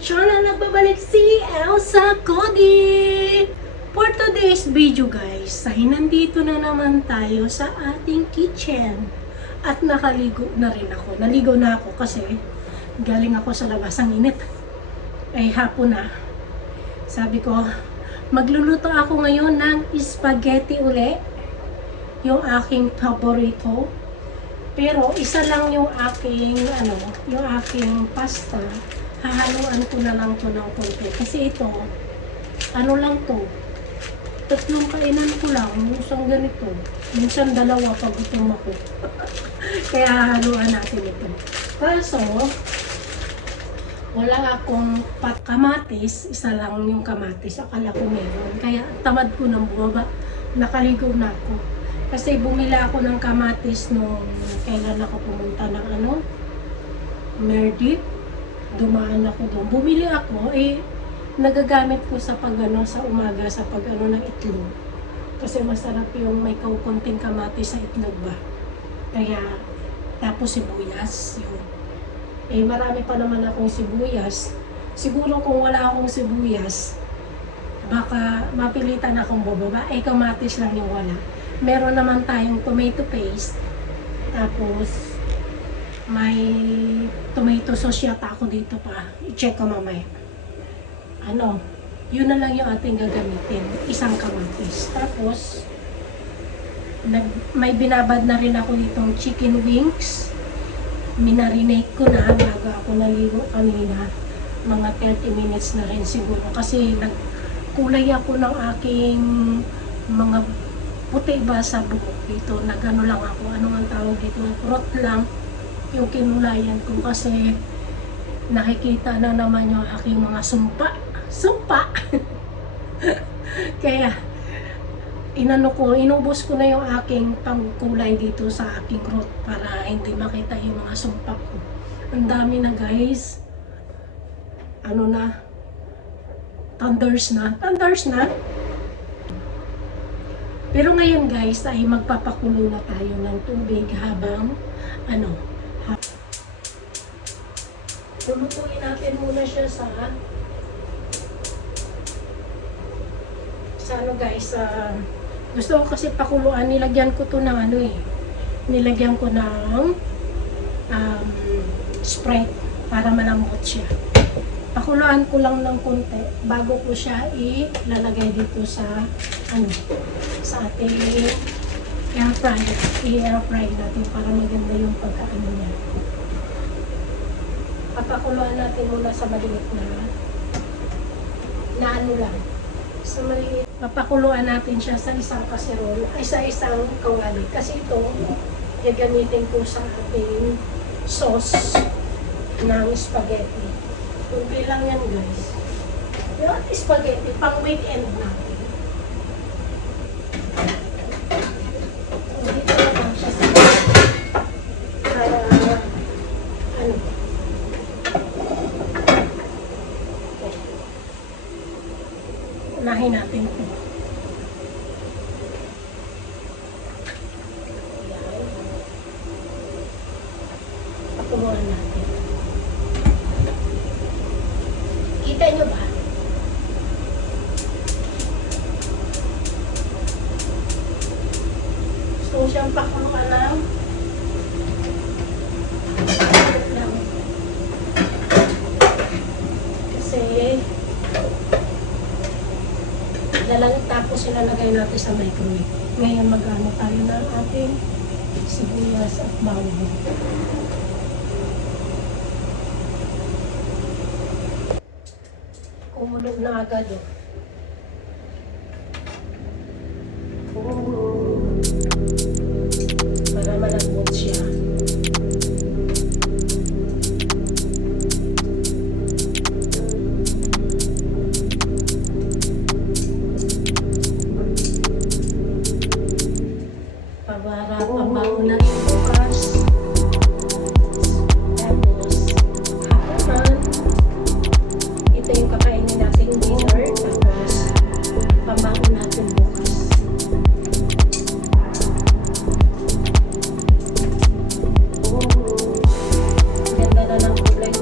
channel, nagbabalik si Elsa Cody! For today's video guys, ay nandito na naman tayo sa ating kitchen. At nakaligo na rin ako. Naligo na ako kasi galing ako sa labas, ang init. Ay hapon na. Sabi ko, magluluto ako ngayon ng spaghetti uli. Yung aking paborito. Pero isa lang yung aking pasta. Hahaluan ko na lang to ng konti. Kasi ito, lang to. Tatlong kainan ko lang. Minsan ganito. Minsan dalawa pag gutom ako. Kaya hahaluan natin ito. Kaso, wala akong kamatis. Isa lang yung kamatis. Akala ko meron. Kaya tamad ko nang bumaba. Nakaligo na ako. Kasi bumila ako ng kamatis nung kailan ako pumunta ng Merdip. Dumaan ako doon. Bumili ako, nagagamit ko sa sa umaga, sa ng itlog. Kasi masarap yung may konting kamatis sa itlog ba. Kaya, tapos sibuyas, yun. Marami pa naman akong sibuyas. Siguro kung wala akong sibuyas, baka mapilitan akong bubaba. Kamatis lang yung wala. Meron naman tayong tomato paste. Tapos, may tomato sauce yata ako dito pa. I-check ko mamaya. Yun na lang yung ating gagamitin. Isang kamatis. Tapos, may binabad na rin ako ditong chicken wings. Minarinate ko na bago ako naligo kanina. Mga 30 minutes na rin siguro. Kasi nagkulay ako ng aking mga puti ba sa buhok dito. Nagano lang ako. Ano ang tawag dito? Rot lang yung kinulayan ko kasi nakikita na naman yung aking mga sumpa. Kaya inubos ko na yung aking pangkulay dito sa aking rot para hindi makita yung mga sumpa ko. Ang dami na guys. Thunders na. Pero ngayon guys ay magpapakulo na tayo ng tubig habang lulutuin natin muna siya sa guys, gusto ko kasi pakuluan, nilagyan ko to ng nilagyan ko ng Sprite para malambot siya. Pakuluan ko lang ng konti bago ko siya ilalagay dito sa ating air fryer. I-air fry natin para maganda yung pagkaano niya. Papakuluan natin muna sa maliit na lang. Sa maliit. Papakuluan natin siya sa isang kaserol, sa isang kawali. Kasi ito, gagamitin ko sa ating sauce ng spaghetti. Kunti lang yan guys. Yung spaghetti, pang weekend natin. Dito naman siya sa unahin natin ito. Pakuluan natin. Kita nyo ba? Gusto ko siyang pakuluan ng kasi lang tapos ilalagay natin sa microwave. Ngayon magano tayo ng ating sibuyas at bawang. Kumulo na agad para malambot siya. Pabaon na rin bukas. Tapos, hapunan. Ito yung kakainin natin dinner. Tapos, pabaon natin bukas. Ganda na ng kulay.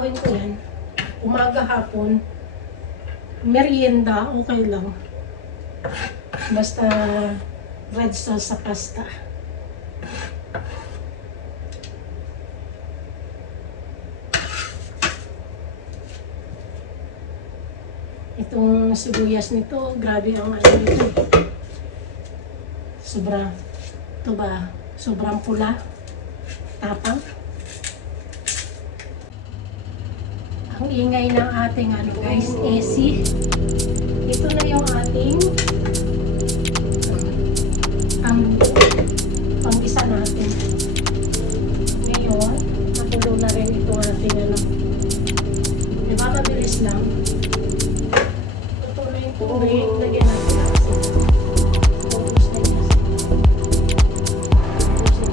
gagawin ko yan, umaga hapon, merienda, okay lang. Basta red sauce sa pasta. Itong sibuyas nito, grabe ang ano nito. Ito ba, sobrang pula, tapang. Ang ingay ng ating ano guys, AC. Ito na yung ating pang-isa natin. Ngayon, nakulo na rin itong ating ano. Diba mabilis lang? Ito na yung tubig, lagyan natin asin. Focus na yung asin. Focusin natin.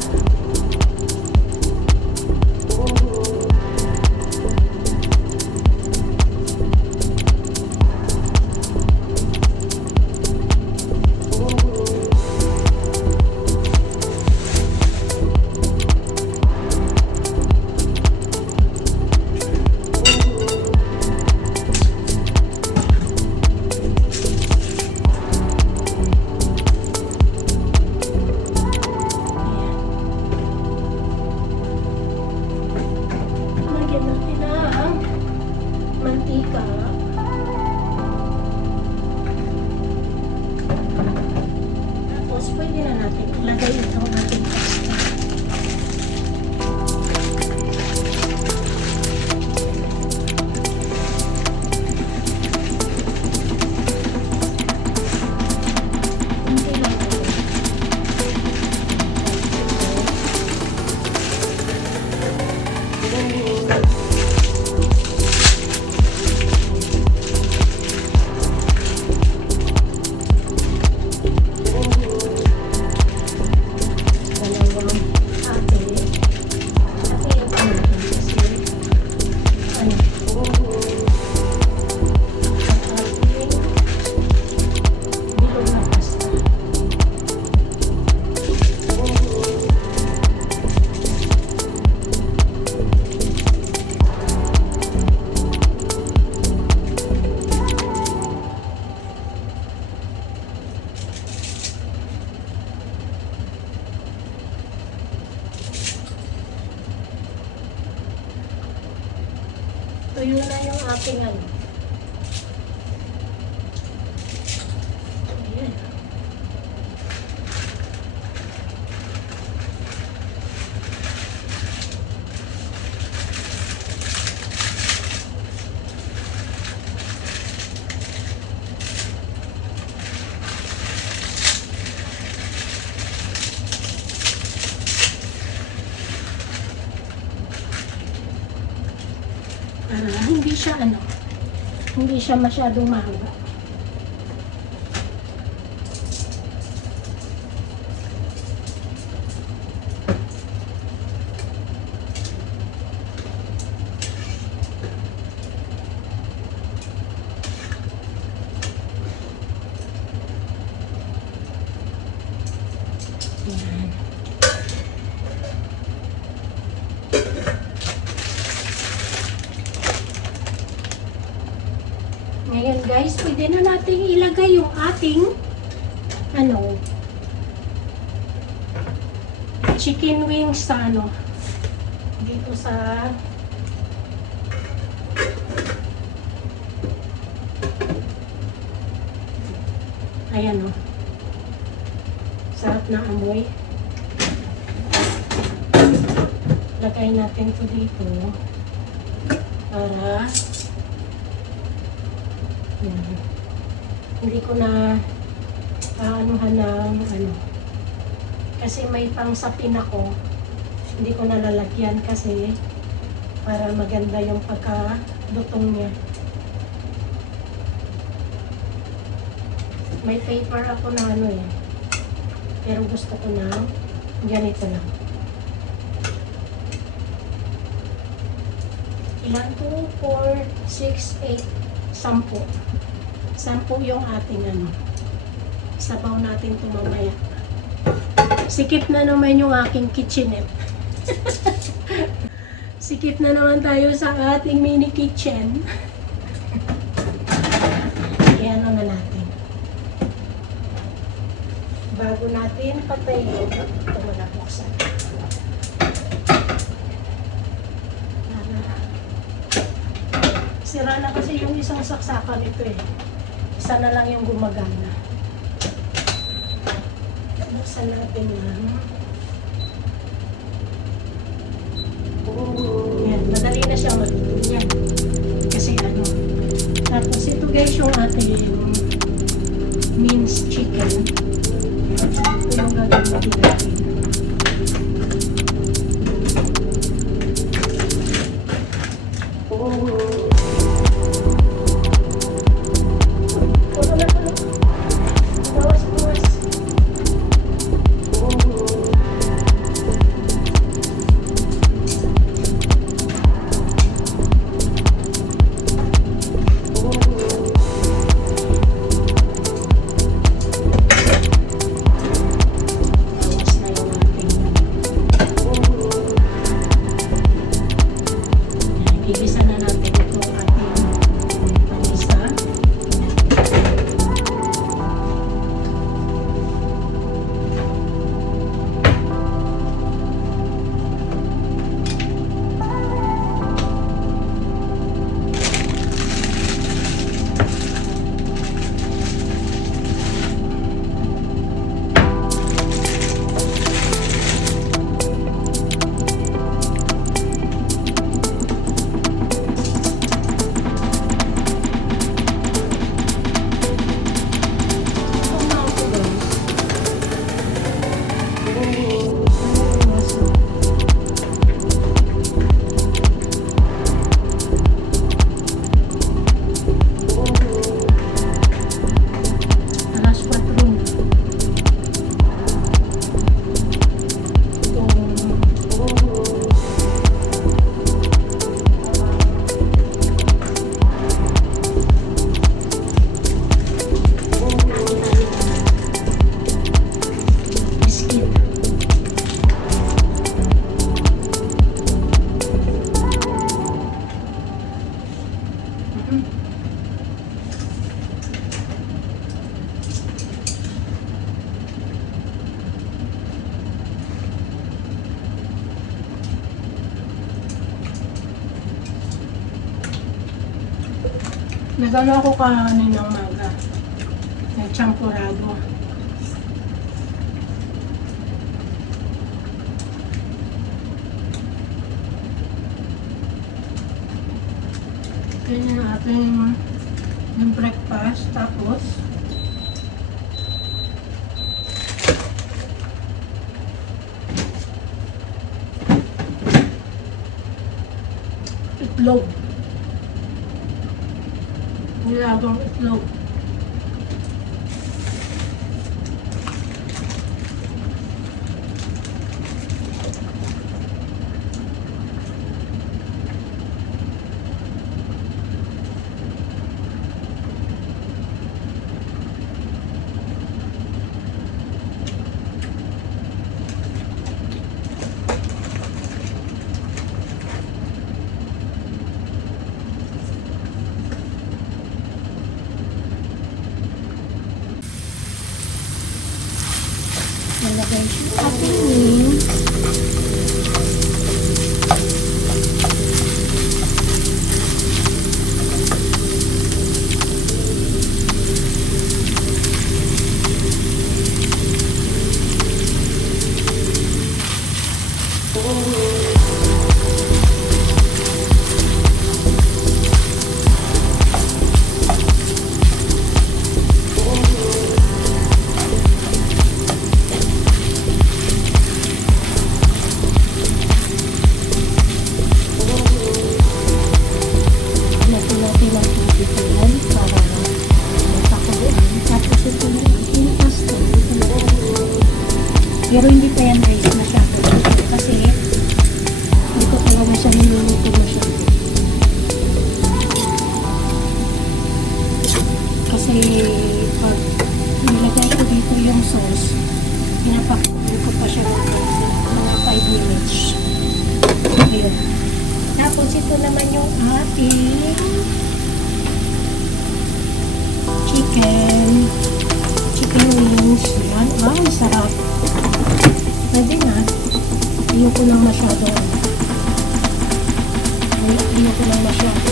Lagyan natin ang mantika. Tapos pwede na natin ilagay itong ating pasta. Kunti lang ito. Dalawang ate. Ate yung panatin kasi ano, ang ating bilog na pasta. Tuyo na yung ating ano. Ayan. Para hindi siya masyadong mahaba. Ayan. Ngayon guys, pwede na natin ilagay yung ating ano, chicken wings sa ano, dito sa ayan o. Sarap na amoy. Lagay natin to dito para hindi ko na aanuhan ng ano. Kasi may pangsapin ako. Hindi ko na lalagyan kasi para maganda yung pagkalutong niya. May paper ako na ano eh. Pero gusto ko na ganito lang. Ilan? 2, 4, 6, 8, 10. 10 yung ating ano. Sabaw natin ito mamaya. Sikip na naman yung aking kitchenette. Sikip na naman tayo sa ating mini kitchen. Ayan na natin. Bago natin patayin, ito muna buksan. Sira na kasi yung isang saksakan nito eh. Isa na lang yung gumagana. Buksan natin yan. Yan, madali na siya matuto yan. Kasi ano. Tapos ito guys yung ating minced chicken. Ito yung gagawin natin. Igisa na natin itong ating panisa. Alas 4 na. Biscuit. Nagano ako kaninang umaga. Nagchampurado. Yan yung ating yung breakfast. Tapos itlog. Nilagang itlog. Tapos ito naman yung ating chicken wings. Yan. Wow, sarap. Pwede na. Ayoko lang masyado. Ayoko lang masyado.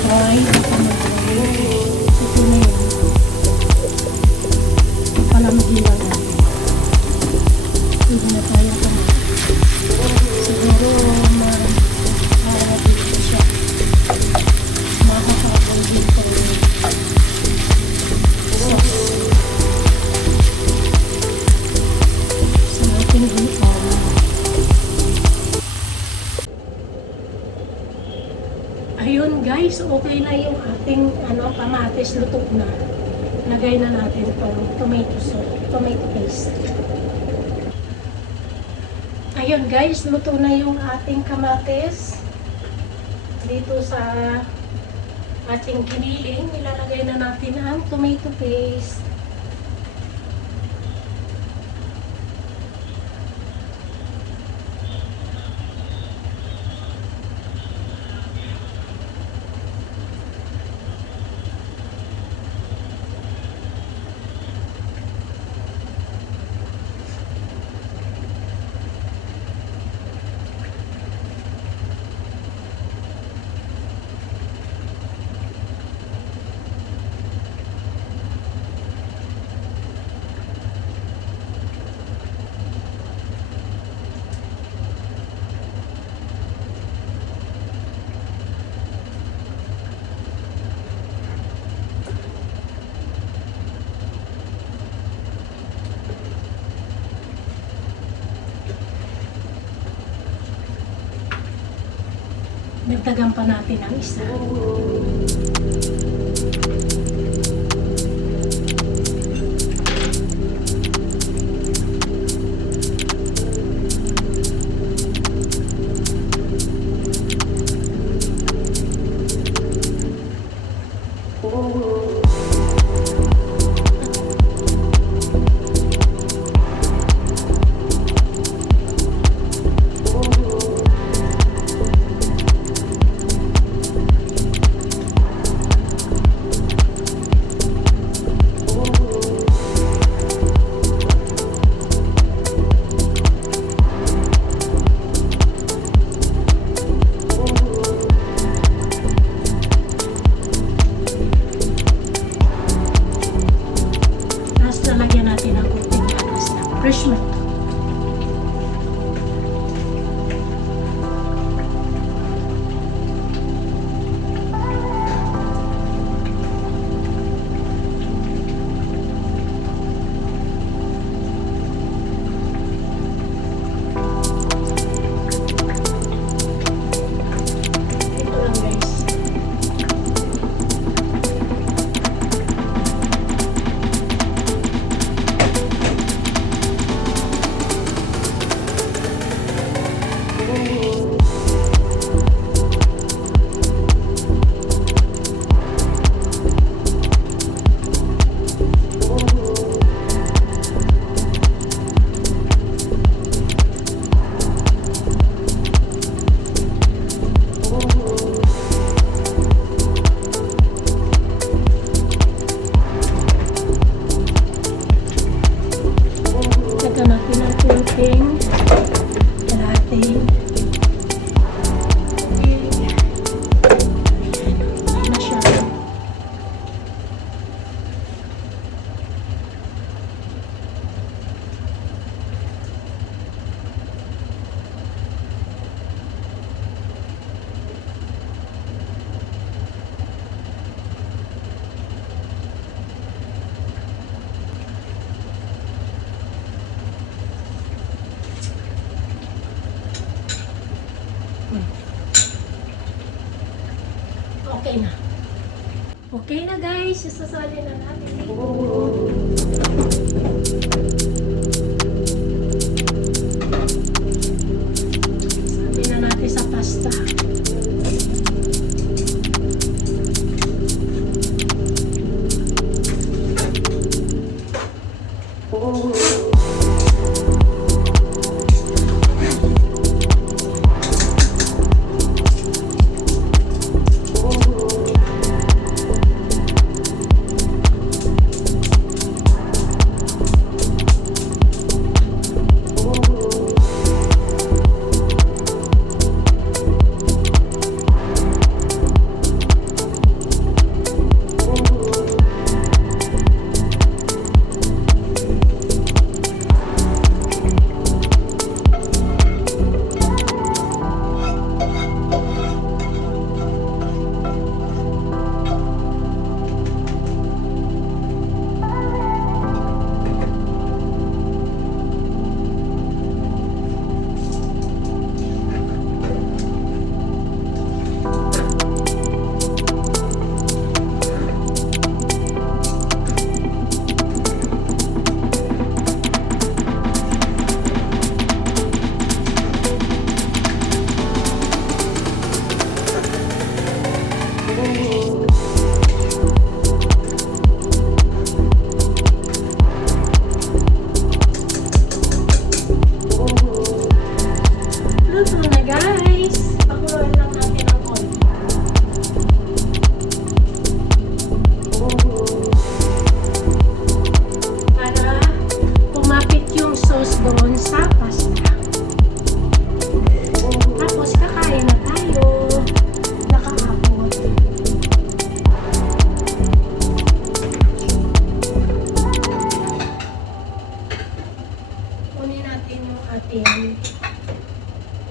Try. Baka mag-try. Ito na yun. Palamigin lang natin. Pwede na tayo ito. Siguro dito siya. Makakapag dito yung sauce. Sa ating ihaw. Ayun guys, okay na yung ating kamatis, luto na. Lagay na natin itong tomato sauce, tomato paste. Ayun guys, luto na yung ating kamatis. Dito sa ating giniling, ilalagay na natin ang tomato paste. Dagdagan pa natin ang isa. Fresh milk. Ito lang guys. Ito natin ang kunting kalahating na siya. Okay na. Okay na guys, isasali na natin dito. Sali na natin sa pasta.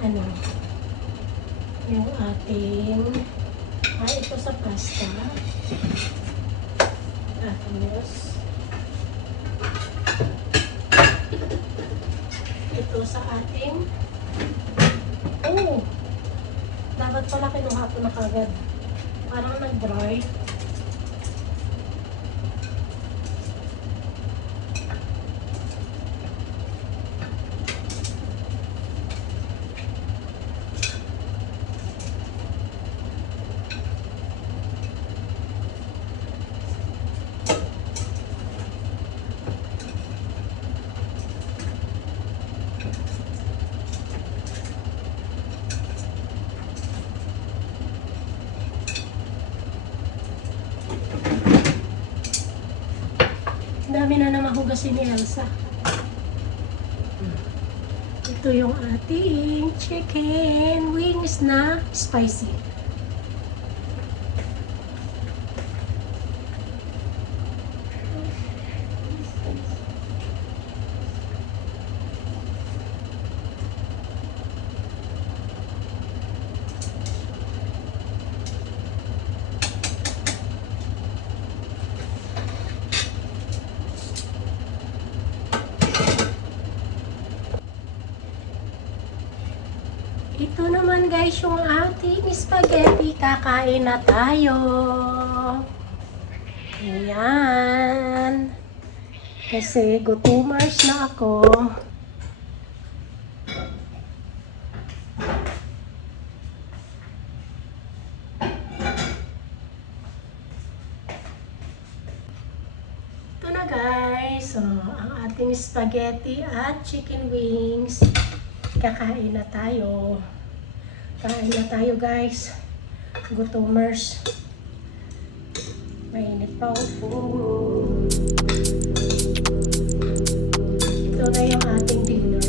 ano, yung ating, ito sa pasta. Tapos, ito sa ating, dapat pala kinuha ko na kagad. Parang nag-dry. Dami na mahugasin ni Elsa. Ito yung ating chicken wings na spicy. Ito naman guys yung ating spaghetti. Kakain na tayo. Ayan. Kasi gutomers na ako. Ito na guys. So, ang ating spaghetti at chicken wings. Kakain na tayo. Kain na tayo guys. Gutomers. Mainit pa ako. Ito na yung ating dinner.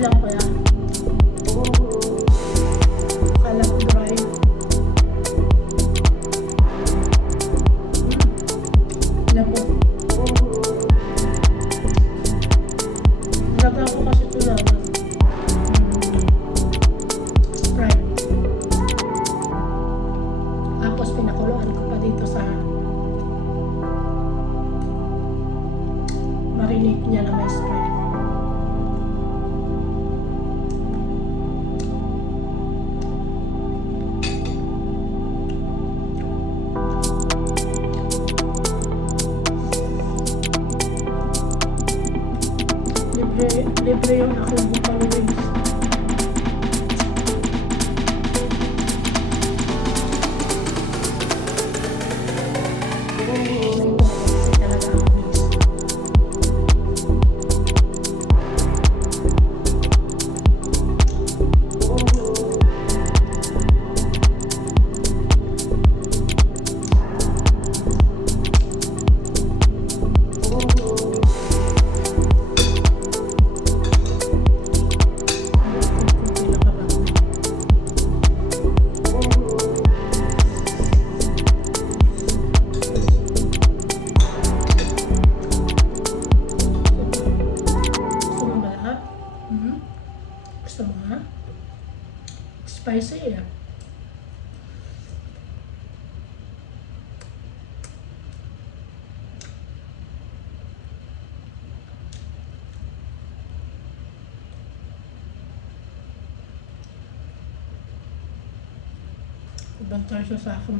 Lang ko yan. Kala ko dry. Labo. Labo ko kasi ito labas. Sprite. Tapos pinakuluan ko pa dito sa marinate niya na may Sprite. Libre yung nakalabo pang wings. Gusto mo ha? Spicy eh. Bantay siya sa akin.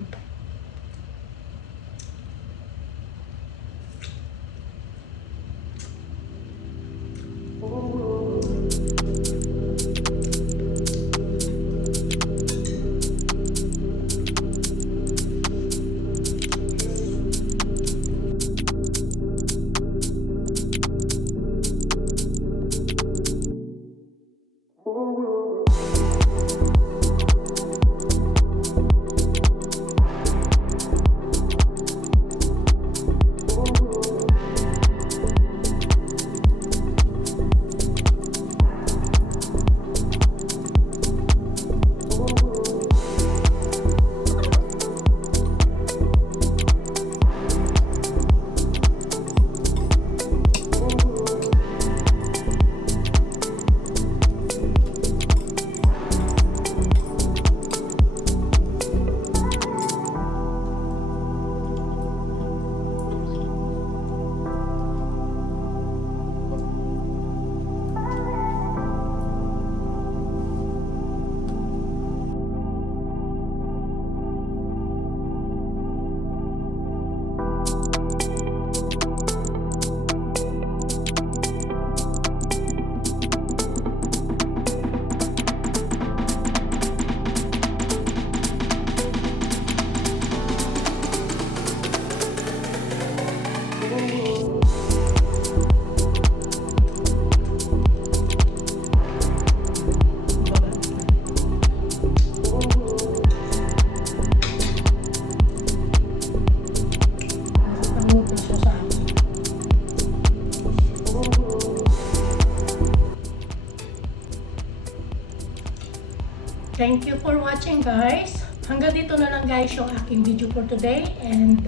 watching guys. Hanggang dito na lang guys yung aking video for today. And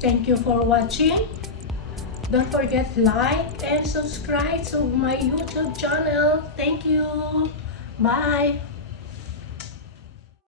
thank you for watching. Don't forget like and subscribe to my YouTube channel. Thank you. Bye.